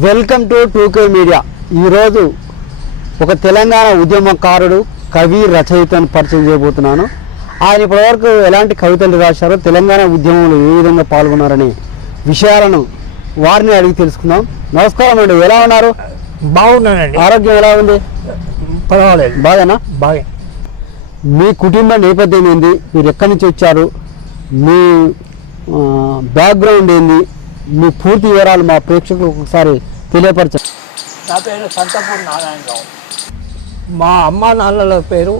Welcome to టూకే media. ఈరోజు ఒక తెలంగాణ ఉద్యమకారుడు కవి రచయితను పరిచయం చేయబోతున్నాను. ఆయన ఇప్పటివరకు ఎలాంటి కవితలు రాశారో తెలంగాణ ఉద్యమంలో ఏ విధంగా పాల్గొన్నారనే విషయాలను వారిని అడిగి తెలుసుకుందాం. నమస్కారం అండి ఎలా ఉన్నారు? బాగున్నానండి. ఆరోగ్యం ఎలా ఉంది? పర్వాలేదు. బాగానా? బాగా మీ కుటుంబ నేపథ్యం ఏంది? మీరు ఎక్కడి నుంచి వచ్చారు? మీ బ్యాక్గ్రౌండ్ ఏంది? మీ పూర్తి వివరాలు మా ప్రేక్షకులకు ఒకసారి తెలియపరచండి నా పేరు సంతపూరి నారాయణరావు. మా అమ్మా నాన్నల పేరు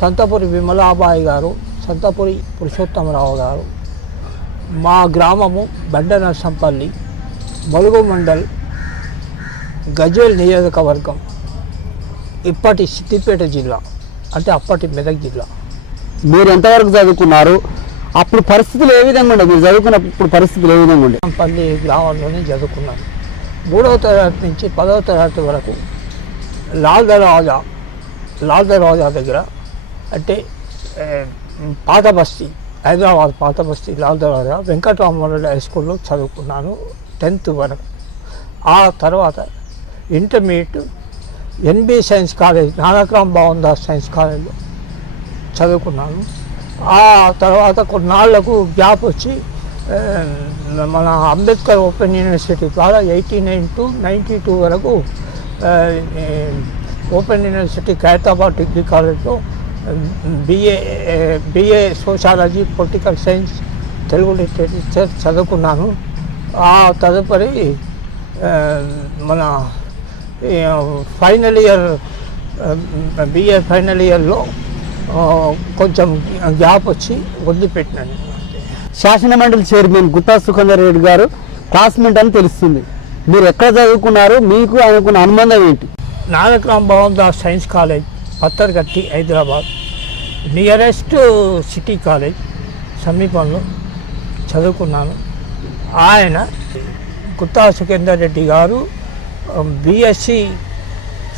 సంతపురి విమలాబాయి గారు సంతపురి పురుషోత్తమరావు గారు. మా గ్రామము బండ నర్సంపల్లి ములుగు మండల్ గజేల్ నియోజకవర్గం ఇప్పటి సిద్దిపేట జిల్లా అంటే అప్పటి మెదక్ జిల్లా. మీరు ఎంతవరకు చదువుకున్నారు? అప్పుడు పరిస్థితులు ఏ విధంగా ఉండే? మీరు చదువుకున్నప్పుడు పరిస్థితులు ఏ విధంగా ఉండే? పల్లి గ్రామంలోనే చదువుకున్నాను. మూడవ తరగతి నుంచి పదవ తరగతి వరకు లాల్ దర్వాజా లాల్ దర్వాజా దగ్గర అంటే పాత బస్తీ హైదరాబాద్ పాత బస్తీ లాల్ దర్వాజా వెంకటరామరెడ్డి హై స్కూల్లో చదువుకున్నాను టెన్త్ వరకు. ఆ తర్వాత intermediate NB science college Nanakram బాగుందాస్ science కాలేజ్లో చదువుకున్నాను. ఆ తర్వాత కొన్నాళ్ళకు గ్యాప్ వచ్చి మన అంబేద్కర్ ఓపెన్ యూనివర్సిటీ ద్వారా eighty nine to ninety two వరకు ఓపెన్ యూనివర్సిటీ ఖైరతాబాద్ డిగ్రీ కాలేజ్లో BA BA sociology political science Telugu literature చదువుకున్నాను. ఆ తదుపరి మన ఫైనల్ ఇయర్ బిఏ ఫైనల్ ఇయర్లో కొంచెం గ్యాప్ వచ్చి వదిలిపెట్టినాను. శాసన మండలి చైర్మన్ గుత్తా సుఖేందర్ రెడ్డి గారు క్లాస్మేట్ అని తెలుస్తుంది. మీరు ఎక్కడ చదువుకున్నారు? మీకు ఆయనకున్న అనుబంధం ఏంటి? Nanakram Bhavan Das science college Pathargatti Hyderabad. Nearest city college సమీపంలో చదువుకున్నాను. ఆయన గుత్తా సుఖేందర్ రెడ్డి గారు బిఎస్సి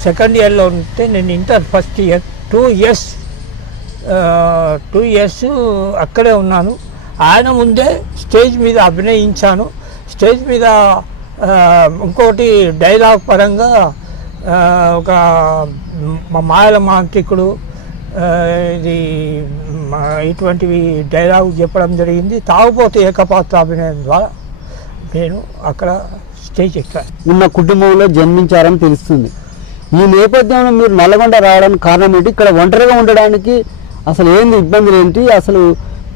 సెకండ్ ఇయర్లో ఉంటే నేను inter first year two years two years అక్కడే ఉన్నాను. ఆయన ముందే స్టేజ్ మీద అభినయించాను. స్టేజ్ మీద ఇంకోటి డైలాగ్ పరంగా ఒక మా మాయల మాంత్రికుడు ఇది ఇటువంటివి డైలాగ్ చెప్పడం జరిగింది. తాగుపోతే ఏకపాత్ర అభినయం ద్వారా నేను అక్కడ స్టేజ్ ఎక్కాను. ఉన్న కుటుంబంలో జన్మించారని తెలుస్తుంది. ఈ నేపథ్యంలో మీరు నల్లగొండ రావడానికి కారణం ఏంటి? ఇక్కడ ఒంటరిగా ఉండడానికి అసలు ఏంది ఇబ్బందులు ఏంటి? అసలు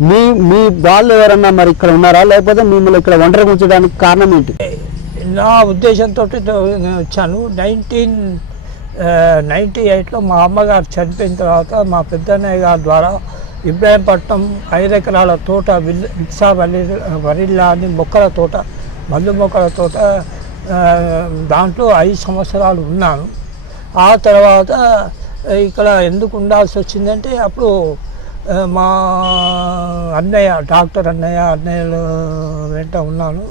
మీ మీ వాళ్ళు ఎవరన్నా మరి ఇక్కడ ఉన్నారా? లేకపోతే మిమ్మల్ని ఇక్కడ ఒంటరి ఉంచడానికి కారణం ఏంటి? నా ఉద్దేశంతో వచ్చాను. నైన్టీన్ నైంటీ ఎయిట్లో మా అమ్మగారు చనిపోయిన తర్వాత మా పెద్దన్నయ్య గారి ద్వారా ఇబ్రాహీంపట్నం ఐదు ఎకరాల తోట విల్ వరి వరిల్లా అని మొక్కల తోట మందు మొక్కల తోట దాంట్లో ఐదు సంవత్సరాలు ఉన్నాను. ఆ తర్వాత ఇక్కడ ఎందుకు ఉండాల్సి వచ్చిందంటే అప్పుడు మా అన్నయ్య డాక్టర్ అన్నయ్య అన్నయ్యలు వెంట ఉన్నాను.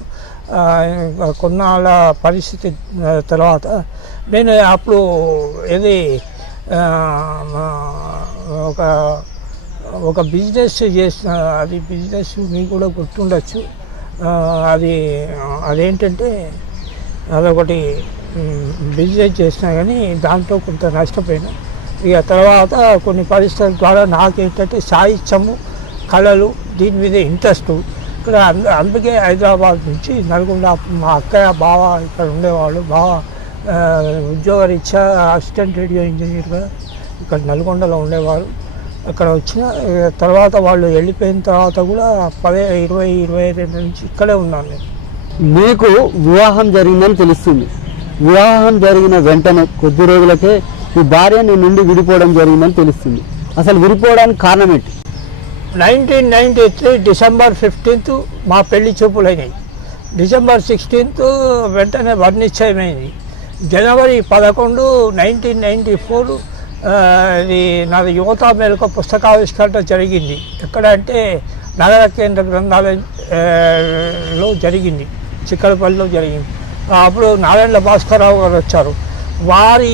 కొన్నాళ్ళ పరిస్థితి తర్వాత నేను అప్పుడు ఇది ఒక ఒక బిజినెస్ చేసిన అది బిజినెస్ మీకు కూడా గుర్తుండొచ్చు. అది అదేంటంటే అదొకటి బిజినెస్ చేసినా కానీ దాంట్లో కొంత నష్టపోయినా. ఇక తర్వాత కొన్ని పరిస్థితుల ద్వారా నాకేంటంటే సాహిత్యము కళలు దీని మీద ఇంట్రెస్ట్ ఇక్కడ అందుకే హైదరాబాద్ నుంచి నల్గొండ మా అక్కయ్య బావ ఇక్కడ ఉండేవాళ్ళు. బావ ఉద్యోగరీత్యా అసిస్టెంట్ రేడియో ఇంజనీర్గా ఇక్కడ నల్గొండలో ఉండేవారు. అక్కడ వచ్చిన తర్వాత వాళ్ళు వెళ్ళిపోయిన తర్వాత కూడా పదే ఇరవై ఇరవై రెండు నుంచి ఇక్కడే ఉన్నాను నేను. మీకు వివాహం జరిగిందని తెలుస్తుంది. వివాహం జరిగిన వెంటనే కొద్ది రోజులకే ఈ భార్య నీ నుండి విడిపోవడం జరిగిందని తెలుస్తుంది. అసలు విడిపోవడానికి కారణం ఏంటి? Nineteen ninety three December fifteenth మా పెళ్ళి చూపులైనాయి. డిసెంబర్ సిక్స్టీన్త్ వెంటనే వర్ణిశ్చయమైంది జనవరి పదకొండు నైన్టీన్ నైంటీ ఫోర్ ఇది నాది యువత మేరకు పుస్తకావిష్కరణ జరిగింది. ఎక్కడ అంటే నగర కేంద్ర గ్రంథాలయంలో జరిగింది. చిక్కడపల్లిలో జరిగింది. అప్పుడు నారాయణ భాస్కరరావు గారు వచ్చారు. వారి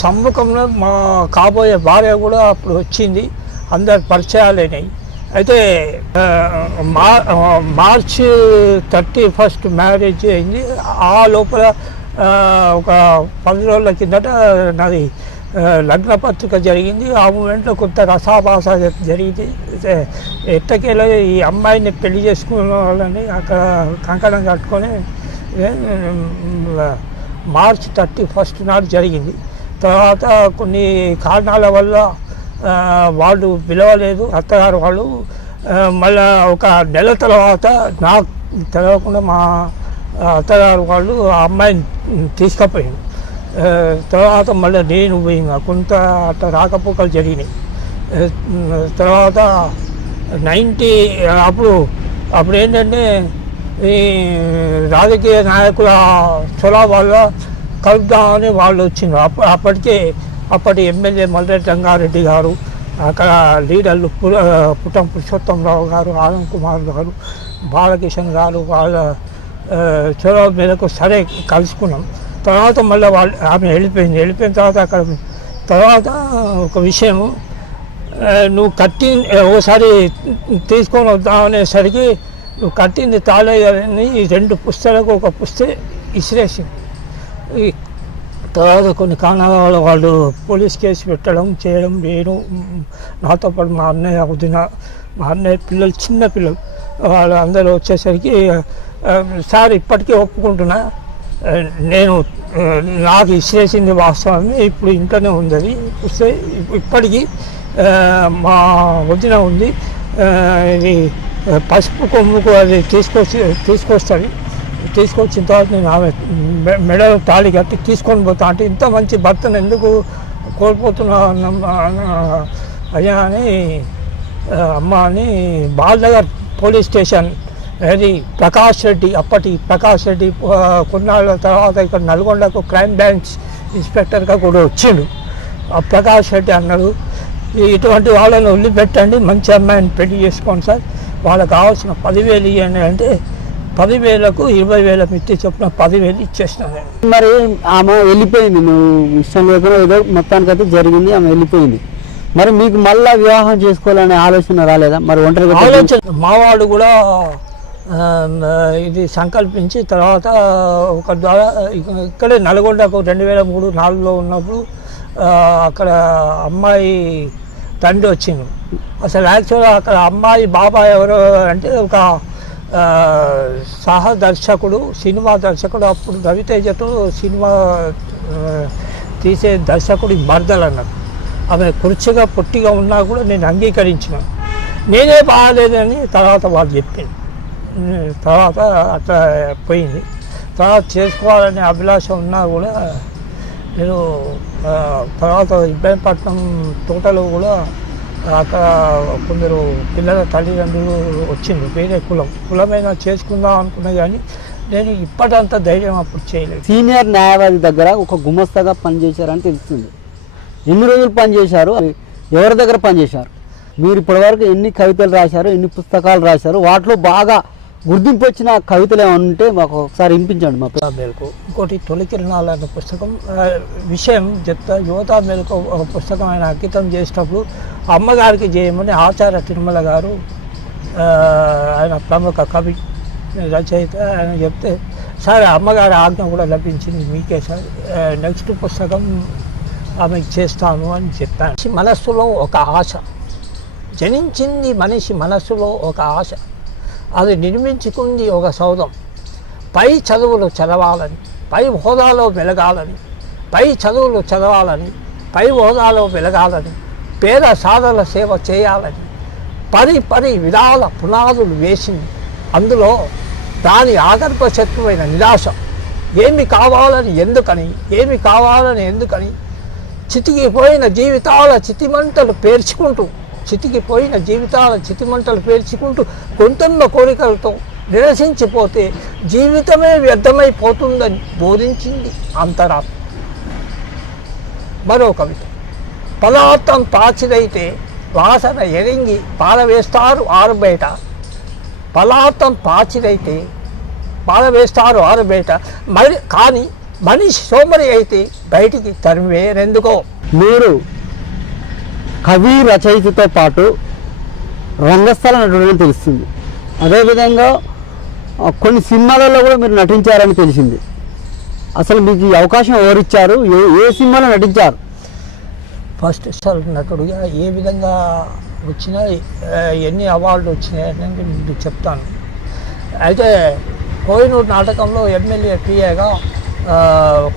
సమ్ముఖంలో మా కాబోయే భార్య కూడా అప్పుడు వచ్చింది. అందరు పరిచయాలైనాయి అయితే మా March March thirty first marriage అయింది. ఆ లోపల ఒక పది రోజుల కిందట నాది లగ్న పత్రిక జరిగింది. ఆ మూమెంట్లో కొంత రసాభాస జరిగింది. అయితే ఎట్టకేలా ఈ అమ్మాయిని పెళ్ళి చేసుకున్న అక్కడ కంకణం కట్టుకొని మార్చ్ థర్టీ ఫస్ట్ నాడు జరిగింది. తర్వాత కొన్ని కారణాల వల్ల వాళ్ళు పిలవలేదు. అత్తగారు వాళ్ళు మళ్ళా ఒక నెల తర్వాత నాకు తెలవకుండా మా అత్తగారు వాళ్ళు ఆ అమ్మాయిని తీసుకుపోయాను తర్వాత మళ్ళీ నేను పోయినా కొంత అట్లా రాకపోకలు జరిగినాయి. తర్వాత నైంటీ అప్పుడు అప్పుడు ఏంటంటే ఈ రాజకీయ నాయకుల చొరవ వల్ల కలుద్దామని వాళ్ళు వచ్చిండ్రు. అప్ప అప్పటికే అప్పటి ఎమ్మెల్యే మల్లెడ్డి రంగారెడ్డి గారు అక్కడ లీడర్లు పుట్టం పురుషోత్తమరావు గారు ఆనంద్ కుమార్ గారు బాలకిషన్ గారు వాళ్ళ చొరవ మేరకు సరే కలుసుకున్నాం. తర్వాత మళ్ళీ వాళ్ళు ఆమె వెళ్ళిపోయింది. వెళ్ళిపోయిన తర్వాత అక్కడ తర్వాత ఒక విషయము నువ్వు కట్టి ఒకసారి తీసుకొని వద్దామనేసరికి నువ్వు కట్టింది తాళేయాలని ఈ రెండు పుస్తకాలకు ఒక పుస్తకం ఇసిరేసింది. ఈ తర్వాత కొన్ని కారణాల వల్ల వాళ్ళు పోలీస్ కేసు పెట్టడం చేయడం వేయడం నాతో పాటు మా అన్నయ్య వదిన మా అన్నయ్య పిల్లలు చిన్న పిల్లలు వాళ్ళు అందరూ వచ్చేసరికి సార్ ఇప్పటికీ ఒప్పుకుంటున్నా. నేను నాకు ఇచ్చేసింది వాస్తవమే ఇప్పుడు ఇంట్లోనే ఉంది అది. వస్తే ఇప్పటికీ మా వదిన ఉంది. ఇది పసుపు కొమ్ముకు అది తీసుకొచ్చి తీసుకొస్తుంది తీసుకొచ్చిన తర్వాత నేను ఆమె మె- మెడలో తాళి కట్టి తీసుకొని పోతా. అంటే ఇంత మంచి భర్తను ఎందుకు కోల్పోతున్నా అన్న- అయ్యా అని అమ్మ అని బాలనగర్ పోలీస్ స్టేషన్ అది ప్రకాష్ రెడ్డి అప్పటి ప్రకాష్ రెడ్డి కొన్నాళ్ళ తర్వాత ఇక్కడ నల్గొండకు క్రైమ్ బ్రాంచ్ ఇన్స్పెక్టర్గా కూడా వచ్చిండు. ఆ ప్రకాష్ రెడ్డి అన్నాడు ఇటువంటి వాళ్ళని వదిలిపెట్టండి మంచి అమ్మాయిని పెళ్ళి చేసుకోండి సార్. వాళ్ళకి కావాల్సిన పదివేలు ఇవ్వండి అంటే పదివేలకు ఇరవై వేల మిత్తి చొప్పున పదివేలు ఇచ్చేసినాను నేను మరి ఆమె వెళ్ళిపోయింది నువ్వు ఇష్టం లేకుండా ఏదో మొత్తానికైతే జరిగింది ఆమె వెళ్ళిపోయింది. మరి మీకు మళ్ళా వివాహం చేసుకోవాలనే ఆలోచన రాలేదా? మరి ఒంటరిగా ఆలోచన మావాడు కూడా ఇది సంకల్పించి తర్వాత ఒక ద్వారా ఇక- ఇక్కడే నల్గొండకు రెండు వేల మూడు నాలుగులో ఉన్నప్పుడు అక్కడ అమ్మాయి తండ్రి వచ్చింది అసలు యాక్చువల్గా అక్కడ అమ్మాయి బాబాయ్ ఎవరు అంటే ఒక సహ దర్శకుడు సినిమా దర్శకుడు అప్పుడు రవితేజతో సినిమా తీసే దర్శకుడి మర్దలు అన్నారు ఆమె కుర్చీగా పొట్టిగా ఉన్నా కూడా నేను అంగీకరించిన. నేనే బాగాలేదని తర్వాత వాళ్ళు చెప్పింది తర్వాత అట్లా పోయింది. తర్వాత చేసుకోవాలనే అభిలాష ఉన్నా కూడా నేను తర్వాత ఇబ్రాహీంపట్నం తోటలో కూడా అక్కడ కొందరు పిల్లల తల్లిదండ్రులు వచ్చింది వేరే కులం. కులమైనా చేసుకుందాం అనుకున్నా కానీ నేను ఇప్పటంత ధైర్యం అప్పుడు చేయలేదు. సీనియర్ న్యాయవాది దగ్గర ఒక గుమస్తాగా పనిచేశారని తెలుస్తుంది. ఎన్ని రోజులు పనిచేశారు? ఎవరి దగ్గర పనిచేశారు? మీరు ఇప్పటివరకు ఎన్ని కవితలు రాశారు? ఎన్ని పుస్తకాలు రాశారు? వాటిలో బాగా గుర్తింపు వచ్చిన కవితలు ఏమంటే ఉంటే మాకు ఒకసారి వినిపించండి మా పిల్ల- యువతా మేలుకు ఇంకోటి తొలి కిరణాలు అనే పుస్తకం విషయం చెప్తా. యువత మేలుకు ఒక పుస్తకం ఆయన అంకితం చేసేటప్పుడు అమ్మగారికి చేయమని ఆచార్య తిరుమల గారు ఆయన ప్రముఖ కవి రచయిత ఆయన చెప్తే సరే అమ్మగారి ఆజ్ఞ కూడా లభించింది మీకే సార్. నెక్స్ట్ పుస్తకం ఆమె చేస్తాను అని చెప్పాను. మనస్సులో ఒక ఆశ. జనించింది మనిషి మనస్సులో ఒక ఆశ. అది నిర్మించుకుంది ఒక సౌధం. పై చదువులు చదవాలని పై హోదాలో వెలగాలని పై చదువులు చదవాలని పై హోదాలో వెలగాలని పేద సాధన సేవ చేయాలని పది పది విధాల పునాదులు వేసింది అందులో దాని ఆగర్భ శత్రువైన నిరాశ. ఏమి కావాలని ఎందుకని ఏమి కావాలని ఎందుకని చితికిపోయిన జీవితాల చితిమంటలు పేర్చుకుంటూ చితికిపోయిన జీవితాల చితిమంటలు పేర్చుకుంటూ కొంతమ్మ కోరికలతో నిరసించిపోతే జీవితమే వ్యర్థమైపోతుందని బోధించింది అంతరాత్మ. మరో కవిత. పదార్థం పాచిదైతే వాసన ఎరింగి పారవేస్తారు ఆరు బయట. పదార్థం పాచిదైతే పారవేస్తారు ఆరు బయట. మరి కానీ మనిషి సోమరి అయితే బయటికి తరివేరెందుకో మీరు కవి రచయితతో పాటు రంగస్థల నటుడని తెలుస్తుంది. అదేవిధంగా కొన్ని సినిమాలలో కూడా మీరు నటించారని తెలిసింది. అసలు మీకు ఈ అవకాశం ఎవరిచ్చారు? ఏ ఏ సినిమాలో నటించారు? ఫస్ట్ సార్ నటుడుగా ఏ విధంగా వచ్చినా ఎన్ని అవార్డులు వచ్చినాయని మీకు చెప్తాను. అయితే కోహినూరు నాటకంలో ఎమ్మెల్యే పిఏగా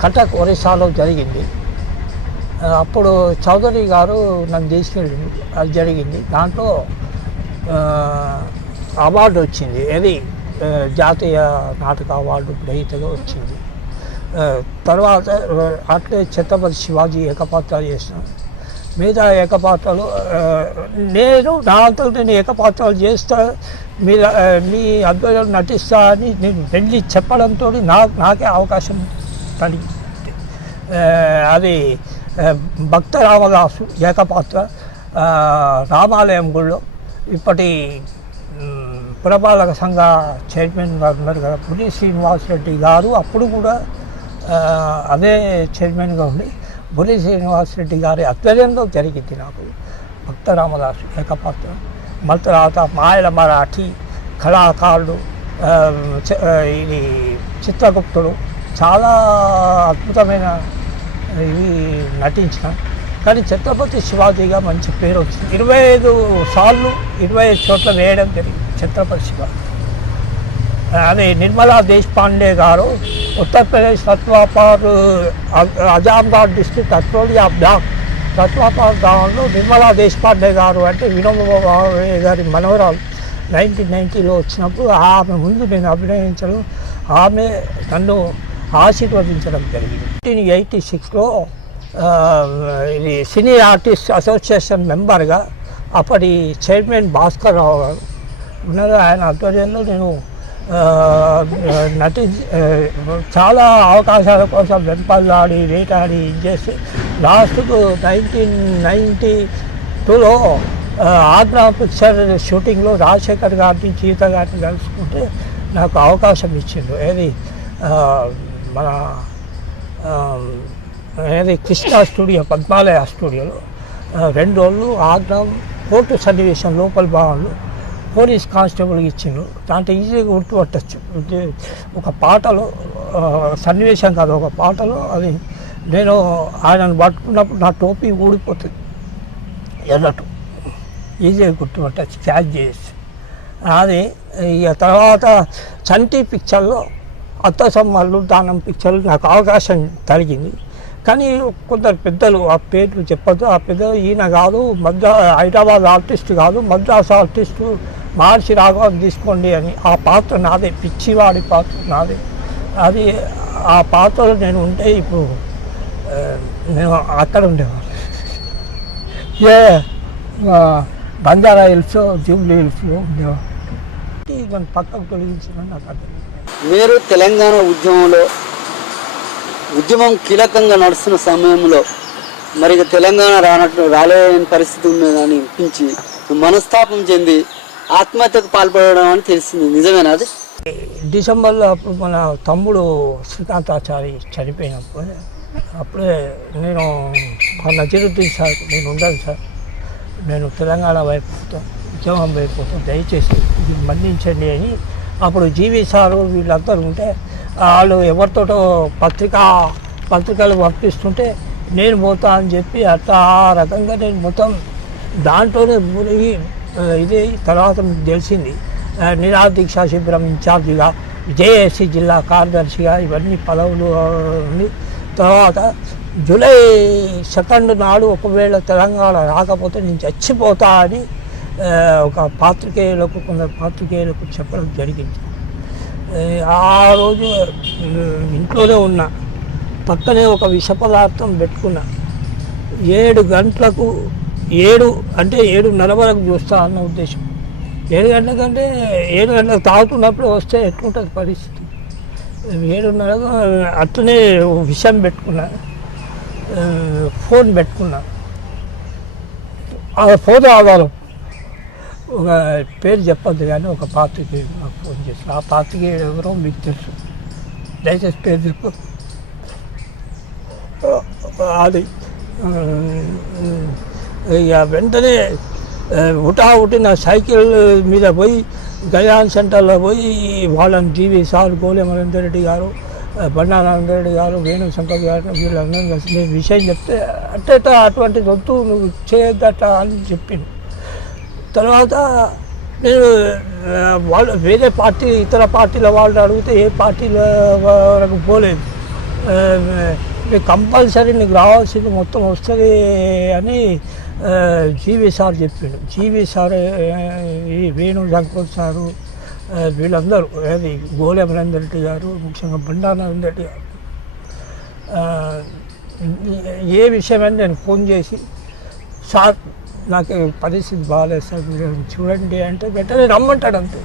కటక్ ఒరిస్సాలో జరిగింది. అప్పుడు చౌదరి గారు నన్ను తీసుకెళ్ళి అది జరిగింది. దాంట్లో అవార్డు వచ్చింది. ఏది? జాతీయ నాటక అవార్డు గ్రహీతగా వచ్చింది. తర్వాత అట్లే ఛత్రపతి శివాజీ ఏకపాత్రాలు చేసినాను మిగతా ఏకపాత్రలు నేను నా అంతలో నేను ఏకపాత్రలు చేస్తా మీ మీ అద్వైతం నటిస్తా అని నేను వెళ్ళి చెప్పడంతో నా నాకే అవకాశం కలిగింది. అది భక్త రామదాసు ఏకపాత్ర రామాలయం గుళ్ళో ఇప్పటి పురపాలక సంఘ చైర్మన్ గారు ఉన్నారు కదా పులి శ్రీనివాసరెడ్డి గారు అప్పుడు కూడా అదే చైర్మన్గా ఉండి శ్రీనివాస్ రెడ్డి గారి ఆధ్వర్యంలో జరిగింది నాకు భక్త రామదాసు ఏకపాత్ర. మళ్ళీ తర్వాత మాయల మరాఠీ కళాకారుడు ఇది చిత్రగుప్తుడు చాలా అద్భుతమైన ఇవి నటించిన. కానీ ఛత్రపతి శివాజీగా మంచి పేరు వచ్చింది. ఇరవై ఐదు సార్లు ఇరవై ఐదు చోట్ల వేయడం జరిగింది ఛత్రపతి శివాజీ. అదే నిర్మలా దేశపాండే గారు Uttar Pradesh Ratwapar Azamabad district of block Tatwapar గ్రామంలో నిర్మలా దేశపాండే గారు అంటే వినోబా గారి మనవరాలు. నైన్టీన్ నైన్టీలో వచ్చినప్పుడు ఆమె ముందు నేను అభినయించడం ఆమె నన్ను ఆశీర్వదించడం జరిగింది. నైన్టీన్ ఎయిటీ సిక్స్లో ఇది సినీ ఆర్టిస్ట్ అసోసియేషన్ మెంబర్గా అప్పటి చైర్మన్ భాస్కర్ రావు గారు ఉన్నారు. ఆయన ఆధ్వర్యంలో నేను నటి చాలా అవకాశాల కోసం వెంపల్లాడి వేటాడి ఇది చేసి లాస్ట్కు నైన్టీన్ నైంటీ టూలో ఆగ్రా పిక్చర్ షూటింగ్లో రాజశేఖర్ గారిని చీత గారిని కలుసుకుంటే నాకు అవకాశం ఇచ్చిండు ఏది మన ఏది కృష్ణా స్టూడియో పద్మాలయ స్టూడియోలో రెండు రోజులు ఆగ్రహం కోర్టు సన్నివేశం లోపల భాగంలో పోలీస్ కానిస్టేబుల్కి ఇచ్చిండ్రు. దాంట్లో ఈజీగా గుర్తుపట్టచ్చు ఒక పాటలో సన్నివేశం కాదు ఒక పాటలో అది నేను ఆయనను పట్టుకున్నప్పుడు నా టోపీ ఊడిపోతుంది. ఎర్రటు. ఈజీగా గుర్తుపట్టచ్చు క్యాచ్ చేయొచ్చు అది ఇక తర్వాత చంటి పిక్చర్లో అత్త సమ్మాళ్ళు దానం పిక్చర్లు నాకు అవకాశం కలిగింది. కానీ కొందరు పెద్దలు ఆ పేర్లు చెప్పద్దు. ఆ పెద్దలు ఈయన కాదు మద్రా హైదరాబాద్ ఆర్టిస్ట్ కాదు మద్రాస్ ఆర్టిస్టు మహర్షి రాఘవన్ తీసుకోండి అని. ఆ పాత్ర నాదే పిచ్చివాడి పాత్ర నాదే. అది ఆ పాత్రలో నేను ఉంటే ఇప్పుడు నేను అక్కడ ఉండేవాడు ఏ బంజారా హిల్స్ జూబ్లీ హిల్స్ ఉండేవాడు నన్ను పక్కకు తొలగించిన నాకు అర్థం మీరు తెలంగాణ ఉద్యమంలో ఉద్యమం కీలకంగా నడుస్తున్న సమయంలో మరి తెలంగాణ రానట్టు రాలేని పరిస్థితి ఉన్నదని అనిపించి మనస్తాపం చెంది ఆత్మహత్యకు పాల్పడడం అని తెలిసింది. నిజమేనా అది? డిసెంబర్లో అప్పుడు మన తమ్ముడు శ్రీకాంతాచారి చనిపోయినప్పుడు అప్పుడే నేను మా నజరుద్దీన్ సార్ నేను ఉండను సార్. నేను తెలంగాణ వైపు పోతా, ఉద్యమం వైపు దయచేసి ఇది మన్నించండి అని అప్పుడు జీవి సారు వీళ్ళందరూ ఉంటే వాళ్ళు ఎవరితోటో పత్రిక పత్రికలు పంపిస్తుంటే నేను పోతా అని చెప్పి అట్లా ఆ రకంగా నేను మొత్తం దాంట్లోనే మునిగి ఇది తర్వాత మీకు తెలిసింది. ఆ, శిబిరం ఇన్ఛార్జిగా జేఏసీ జిల్లా కార్యదర్శిగా ఇవన్నీ పదవులు ఉంది తర్వాత జూలై సెకండ్ నాడు ఒకవేళ తెలంగాణ రాకపోతే నేను చచ్చిపోతా అని ఒక పాత్రికేయులకు కొందరు పాత్రికేయులకు చెప్పడం జరిగింది. ఆ, రోజు ఇంట్లోనే ఉన్నా పక్కనే ఒక విష పదార్థం పెట్టుకున్నా ఏడు గంటలకు ఏడు అంటే ఏడున్నర వరకు చూస్తా అన్న ఉద్దేశం. ఏడు గంటలకంటే ఏడు గంటలకు తాగుతున్నప్పుడు వస్తే ఎట్లుంటుంది పరిస్థితి? ఏడున్నరకు అట్లనే విషయం పెట్టుకున్నా ఫోన్ పెట్టుకున్నా. ఆ ఆధారం. ఒక పేరు చెప్పొద్దు కానీ ఒక పాత్రికే నాకు ఫోన్ చేసి. ఆ పాత్రికే ఎవరో మీకు తెలుసు. దయచేసి పేరు చెప్పు. అది ఇక వెంటనే ఉటా ఉట్టిన సైకిల్ మీద పోయి గయాన్ సెంటర్లో పోయి వాళ్ళని జీవి సార్ గోలేమరేందర్ రెడ్డి గారు బండారామరెడ్డి గారు వేణు శంకర్ గారు వీళ్ళందరూ కలిసి నేను విషయం చెప్తే అట్టేట అటువంటి వద్దు నువ్వు చేయొద్దట అని చెప్పింది తర్వాత నేను వాళ్ళు వేరే పార్టీ ఇతర పార్టీల వాళ్ళు అడిగితే ఏ పార్టీల వరకు పోలేదు. నీకు కంపల్సరీ నీకు రావాల్సింది మొత్తం వస్తుంది అని జీవి సార్ చెప్పిండు. జీవి సార్ ఈ వేణు శంకర్ సారు వీళ్ళందరూ అది గోలె రెడ్డి గారు ముఖ్యంగా బండా రెడ్డి గారు. ఏ విషయమైనా నేను ఫోన్ చేసి సార్ నాకు పరిస్థితి బాగాలేదు సార్ మీరు చూడండి అంటే వెంటనే రమ్మంటాడు అంతే.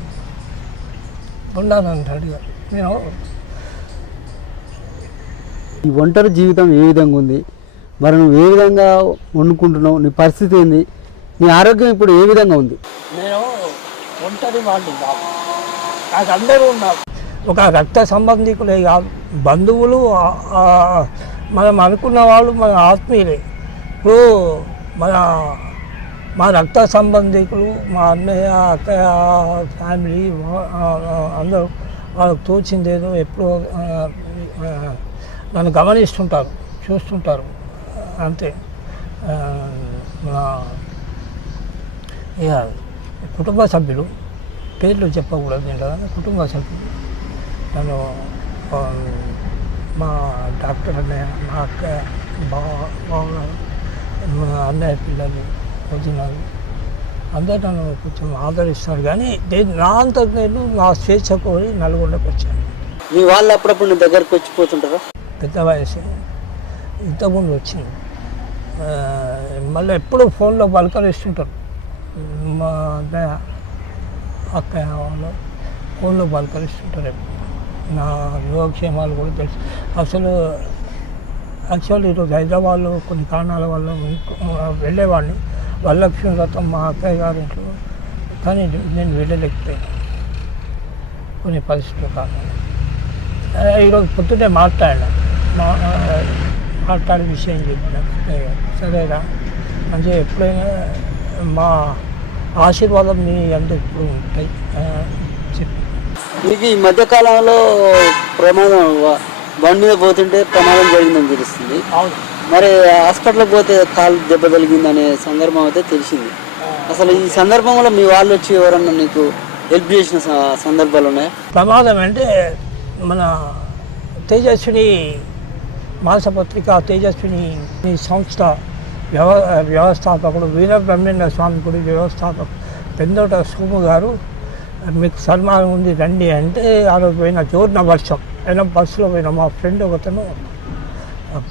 ఉండాలంటాడు ఇక. నేను ఈ ఒంటరి జీవితం ఏ విధంగా ఉంది? మరి నువ్వు ఏ విధంగా వండుకుంటున్నావు? నీ పరిస్థితి ఏంది? నీ ఆరోగ్యం ఇప్పుడు ఏ విధంగా ఉంది? నేను ఒంటరి వాళ్ళు కాదు. నాకు అందరూ ఉన్నారు. ఒక రక్త సంబంధికులే కాదు. బంధువులు మనం అనుకున్న వాళ్ళు మన ఆత్మీయులే. ఇప్పుడు మన మా రక్త సంబంధికులు మా అన్నయ్య అక్కయ్య ఫ్యామిలీ అందరూ వాళ్ళకి తోచిందేదో ఎప్పుడో నన్ను గమనిస్తుంటారు చూస్తుంటారు. అంతే. ఇక కుటుంబ సభ్యులు పేర్లు చెప్పకూడదు నేను కుటుంబ సభ్యులు. నన్ను మా డాక్టర్ అన్నయ్య మా అక్క బావ బావగారు మా అన్నయ్య పిల్లలు వదినాలు అందరూ నన్ను కొంచెం ఆదరిస్తారు కానీ నేను నా అంత నేను నా స్వేచ్ఛ కోరి నల్గొండకు వచ్చాను మీ వాళ్ళు అప్పుడప్పుడు నీ దగ్గరకు వచ్చిపోతుంటారా పెద్ద వయసు. ఇంతకుముందు వచ్చింది. మళ్ళీ ఎప్పుడు ఫోన్లో పలకరిస్తుంటారు. మా అన్నయ్య అక్కయ్య వాళ్ళు ఫోన్లో పలకరిస్తుంటారు ఎప్పుడు. నా యోగక్షేమాలు కూడా తెలుసు. అసలు యాక్చువల్ ఈరోజు హైదరాబాద్లో కొన్ని కారణాల వల్ల వెళ్ళేవాడిని. వరలక్ష్మి వ్రతం మా అక్కయ్య గారి ఇంట్లో కానీ నేను వెళ్ళలేకపోయాను. కొన్ని పరిస్థితుల కారణంగా. ఆ, ఈరోజు పొద్దున్నే మాట్లాడినా. మా మాట్లాడే విషయం చెప్పిన. సరేరా. మంచిగా ఎప్పుడైనా మా ఆశీర్వాదం మీ అందరూ ఎప్పుడు ఉంటాయి. చెప్పి. నీకు ఈ మధ్య కాలంలో ప్రమాదం బండి మీద పోతుంటే ప్రమాదం జరిగిందని తెలుస్తుంది. అవును. మరి హాస్పిటల్కి పోతే కాలు దెబ్బ తగిలిందనే సందర్భం అయితే తెలిసింది. అసలు ఈ సందర్భంలో మీ వాళ్ళు వచ్చి ఎవరన్నా నీకు హెల్ప్ చేసిన సందర్భాలు ఉన్నాయా? ప్రమాదం అంటే మన తేజస్విని మాసపత్రిక తేజస్విని ఈ సంస్థ వ్యవ వ్యవస్థాపకుడు వీర బ్రహ్మేంద్ర స్వామి గుడి వ్యవస్థాపకుడు పెందోట సోము గారు మీకు సన్మానం ఉంది రండి అంటే ఆ రోజు పోయిన జోర్న వర్షం. అయినా బస్సులో పోయిన మా ఫ్రెండ్ ఒకతను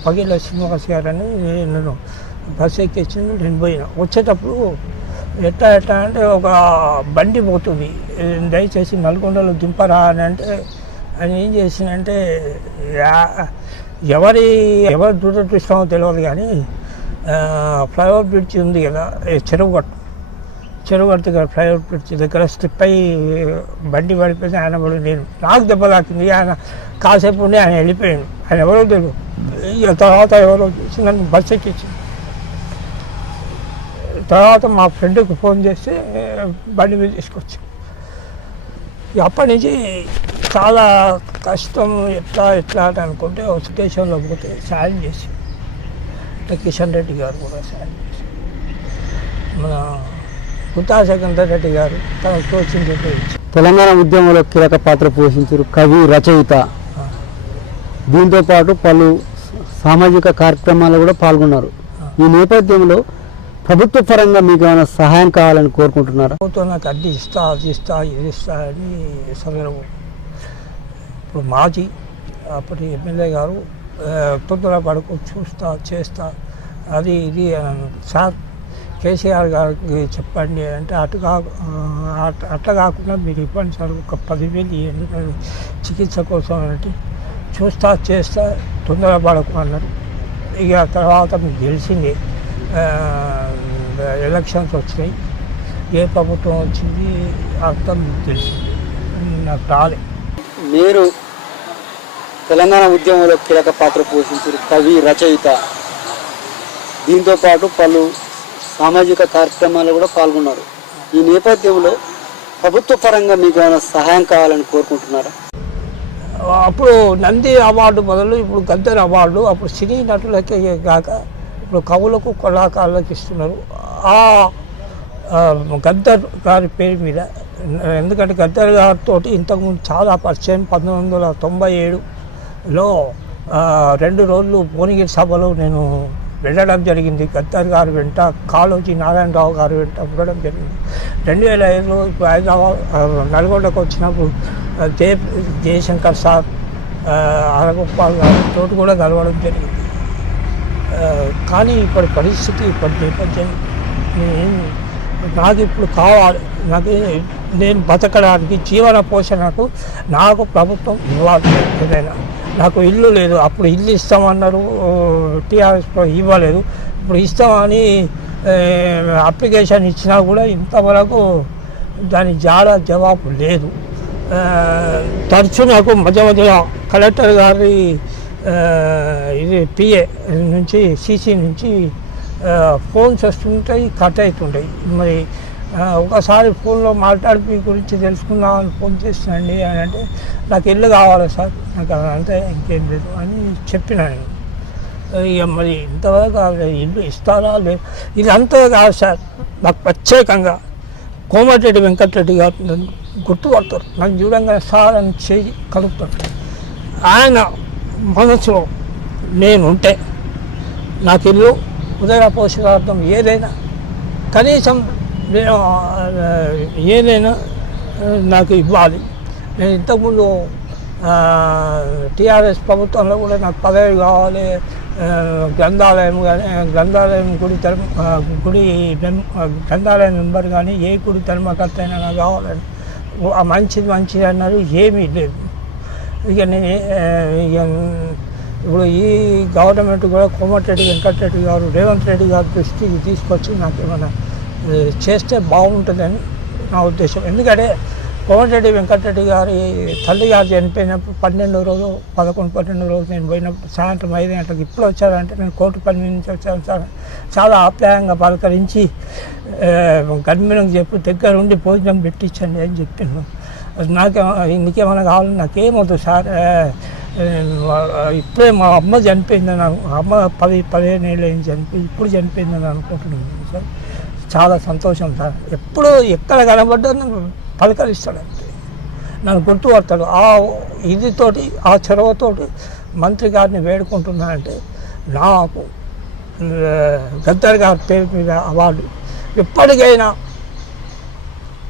పగిల శ్రీనివాస్ గారని నేను బస్సు ఎక్కించి నేను పోయినా. వచ్చేటప్పుడు ఎట్లా ఎట్లా అంటే ఒక బండి పోతుంది. దయచేసి నల్గొండలో దింపరా అని అంటే ఆయన ఏం చేసిందంటే ఎవరి ఎవరి దురదృష్టమో తెలియదు కానీ ఫ్లైఓవర్ బ్రిడ్జ్ ఉంది కదా చెరువు కట్టు చెరువు అంత దగ్గర ఫ్లైఓవర్ బ్రిడ్జ్ దగ్గర స్లిప్ అయ్యి బండి పడిపోయింది ఆయన పడి నేను నాకు దెబ్బ తాకింది. ఆయన కాసేపు ఉండి ఆయన వెళ్ళిపోయాడు. ఆయన ఎవరో తెలియదు. ఇక తర్వాత ఎవరో చూసి నన్ను బస్ ఎక్కించింది తర్వాత మా ఫ్రెండ్కి ఫోన్ చేస్తే బండి మీద తీసుకొచ్చి ఇక అప్పటి నుంచి చాలా కష్టం ఎట్లా ఎట్లా అని అనుకుంటే ఒక స్టేషన్లో పోతే సాయం చేసి కిషన్ రెడ్డి గారు కూడా సాయం చేసి మన గుత్తా సికందర్ రెడ్డి గారు తనకు తోచింది తెలంగాణ ఉద్యమంలో కీలక పాత్ర పోషించారు కవి రచయిత. దీంతో పాటు పలు సామాజిక కార్యక్రమాల్లో కూడా పాల్గొన్నారు. ఈ నేపథ్యంలో ప్రభుత్వ పరంగా మీకు ఏమైనా సహాయం కావాలని కోరుకుంటున్నారా? ప్రభుత్వం నాకు అడ్డి ఇస్తా అది ఇస్తా ఇది ఇస్తా అని సగం ఇప్పుడు మాజీ అప్పటి ఎమ్మెల్యే గారు తొందర పడుకు చూస్తా చేస్తా అది ఇది. సార్ కేసీఆర్ గారికి చెప్పండి అంటే అటు కా ఆ, అట్లా కాకుండా మీరు ఇవ్వండి సార్ ఒక పదివేలు ఇవ్వండి చికిత్స కోసం అంటే చూస్తా చేస్తా తొందర పడకు అన్నారు. ఇక తర్వాత మీకు తెలిసింది ఎలక్షన్స్ వచ్చినాయి ఏ ప్రభుత్వం వచ్చింది అర్థం మీకు తెలిసింది. నాకు రాలే. మీరు తెలంగాణ ఉద్యమంలో కీలక పాత్ర పోషించారు కవి రచయిత. దీంతోపాటు పలు సామాజిక కార్యక్రమాల్లో కూడా పాల్గొన్నారు. ఈ నేపథ్యంలో ప్రభుత్వ పరంగా మీకు ఏమైనా సహాయం కావాలని కోరుకుంటున్నారా? అప్పుడు నంది అవార్డు మొదలు ఇప్పుడు గద్దర్ అవార్డు అప్పుడు సినీ నటులకే కాక ఇప్పుడు కవులకు కళాకారులకు ఇస్తున్నారు. ఆ గద్దర్ గారి పేరు మీద ఎందుకంటే గద్దర్ గారితో ఇంతకుముందు చాలా పరిచయం పంతొమ్మిది వందల తొంభై ఏడులో రెండు రోజులు భువనగిరి సభలో నేను వెళ్ళడం జరిగింది. గద్దర్ గారు వెంట కాళోజీ నారాయణరావు గారు వెంట ఉండడం జరిగింది. రెండు వేల ఐదులో ఇప్పుడు హైదరాబాద్ నల్గొండకు వచ్చినప్పుడు జయ జయశంకర్ సార్ అరగోపాల్ గారు తోటి కూడా కలవడం జరిగింది. కానీ ఇప్పటి పరిస్థితి ఇప్పటి నేపథ్యం నాకు ఇప్పుడు కావాలి. నాకు నేను బతకడానికి జీవన పోషణకు నాకు ప్రభుత్వం ఇవ్వాలి. ఏదైనా నాకు ఇల్లు లేదు. అప్పుడు ఇల్లు ఇస్తామన్నారు. టీఆర్ఎస్లో ఇవ్వలేదు. ఇప్పుడు ఇస్తామని అప్లికేషన్ ఇచ్చినా కూడా ఇంతవరకు దాని జాడ జవాబు లేదు. తరచు నాకు మధ్య మధ్యలో కలెక్టర్ గారి ఇది పిఏ నుంచి సీసీ నుంచి ఫోన్స్ వస్తుంటాయి కట్ అవుతుంటాయి. మరి ఒకసారి ఫోన్లో మాట్లాడి మీ గురించి తెలుసుకుందామని ఫోన్ చేస్తున్నాండి అని అంటే నాకు ఇల్లు కావాలి సార్ నాకు అంతే ఇంకేం లేదు అని చెప్పిన నేను. ఇక మరి ఇంతవరకు ఇల్లు ఇస్తారా లేదు ఇది కాదు సార్ నాకు ప్రత్యేకంగా కోమటిరెడ్డి వెంకటరెడ్డి గారు నన్ను గుర్తుపడతారు. నాకు దూరంగా సార్ అని చేయి కలుపుతారు. ఆయన మనసులో నేనుంటే నాకు ఇల్లు ఉదయ పోషకార్థం ఏదైనా కనీసం నేను ఏదైనా నాకు ఇవ్వాలి. నేను ఇంతకుముందు టీఆర్ఎస్ ప్రభుత్వంలో కూడా నాకు పదవి కావాలి గ్రంథాలయం కానీ గ్రంథాలయం గుడి ధర్మ గుడి గ్రంథాలయం మెంబర్ కానీ ఏ గుడి ధర్మకర్త అయినా నాకు కావాలని. మంచిది మంచిది అన్నారు ఏమీ లేదు. ఇక నేను ఇక ఇప్పుడు ఈ గవర్నమెంట్ కూడా కోమటిరెడ్డి వెంకటరెడ్డి గారు రేవంత్ రెడ్డి గారి దృష్టికి తీసుకొచ్చి నాకు ఏమైనా చేస్తే బాగుంటుందని నా ఉద్దేశం. ఎందుకంటే కోమటిరెడ్డి వెంకటరెడ్డి గారి తల్లి గారు చనిపోయినప్పుడు పన్నెండు రోజు పదకొండు పన్నెండు రోజు నేను పోయినప్పుడు సాయంత్రం ఐదు గంటలకు ఇప్పుడు వచ్చారంటే నేను కోర్టు పని నుంచి వచ్చాను సార్. చాలా ఆప్యాయంగా పలకరించి గర్మిణకు చెప్పి దగ్గర ఉండి భోజనం పెట్టించండి అని చెప్పాను నాకే ఇంకేమైనా కావాలి నాకేమవుతుంది సార్. ఇప్పుడే మా అమ్మ చనిపోయిందని అమ్మ పది పదిహేను ఏళ్ళు అయింది చనిపోయి ఇప్పుడు చనిపోయిందని అనుకుంటున్నాను సార్. చాలా సంతోషం సార్. ఎప్పుడు ఎక్కడ కనబడ్డా నన్ను పలకరిస్తాడు అంతే. నన్ను గుర్తుపడతాడు. ఆ ఇదితోటి ఆ చొరవతోటి మంత్రి గారిని వేడుకుంటున్నానంటే నాకు గద్దర్ గారి పేరు మీద అవార్డు ఎప్పటికైనా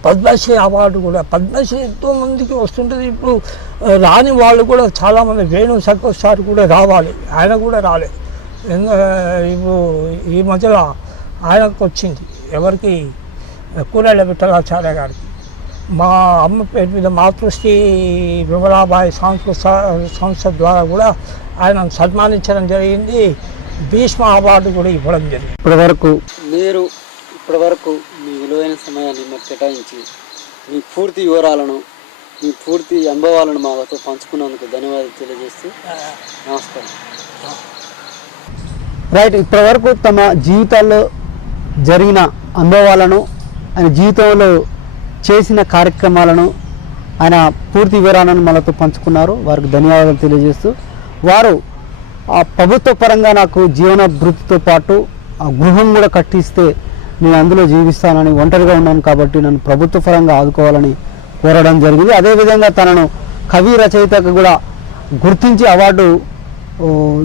పద్మశ్రీ అవార్డు కూడా పద్మశ్రీ ఎంతో మందికి వస్తుంటుంది. ఇప్పుడు రాని వాళ్ళు కూడా చాలామంది వేణు సంతోష్ సార్ కూడా రావాలి. ఆయన కూడా రాలేదు ఇప్పుడు ఈ మధ్యలో ఆయనకు వచ్చింది ఎవరికి కూరళ్ళ విఠలాచార్య గారికి మా అమ్మ పేరు మీద మాతృశ్రీ విమలాబాయి సాంస్కృతిక సంస్థ ద్వారా కూడా ఆయన సన్మానించడం జరిగింది. భీష్మ అవార్డు కూడా ఇవ్వడం జరిగింది. ఇప్పటి వరకు మీరు ఇప్పటి వరకు మీ విలువైన సమయాన్ని మాకు కేటాయించి మీ పూర్తి వివరాలను మీ పూర్తి అనుభవాలను మాతో పంచుకున్నందుకు ధన్యవాదాలు తెలియజేస్తూ నమస్కారం. రైట్ ఇప్పటి వరకు తమ జీవితాల్లో జరిగిన అనుభవాలను ఆయన జీవితంలో చేసిన కార్యక్రమాలను ఆయన పూర్తి వివరాలను మనతో పంచుకున్నారు. వారికి ధన్యవాదాలు తెలియజేస్తూ వారు ఆ ప్రభుత్వ పరంగా నాకు జీవనభృతితో పాటు ఆ గృహం కూడా కట్టిస్తే నేను అందులో జీవిస్తానని ఒంటరిగా ఉన్నాను కాబట్టి నన్ను ప్రభుత్వ పరంగా ఆదుకోవాలని కోరడం జరిగింది. అదేవిధంగా తనను కవి రచయితకు కూడా గుర్తించి అవార్డు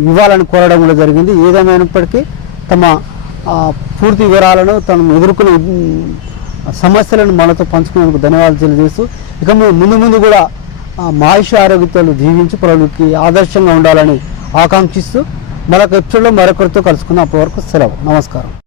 ఇవ్వాలని కోరడం కూడా జరిగింది. ఏదేమైనప్పటికీ తమ పూర్తి వివరాలను తను ఎదుర్కొనే సమస్యలను మనతో పంచుకునేందుకు ధన్యవాదాలు తెలియజేస్తూ ఇక ముందు ముందు కూడా ఆ, ఆరోగ్యాలు జీవించి పలువురికి ఆదర్శంగా ఉండాలని ఆకాంక్షిస్తూ మరొక ఎపిసోడ్లో మరొకరితో కలుసుకున్న అప్పటి వరకు సెలవు. నమస్కారం.